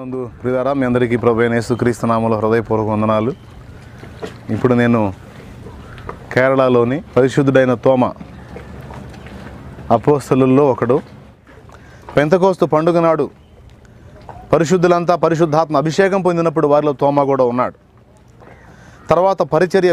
ప్రభునందు ప్రియులారా, మీ అందరికీ ప్రభువైన యేసుక్రీస్తు నామములో హృదయపూర్వక వందనాలు. ఇప్పుడు నేను కేరళలోని పరిశుద్ధుడైన తోమ అపోస్తలుల్లో ఒకడు. పెంతెకోస్తు పండుగ నాడు పరిశుద్ధులంతా పరిశుద్ధాత్మ అభిషేకం పొందినప్పుడు వారిలో తోమ కూడా ఉన్నాడు. తర్వాత పరిచర్య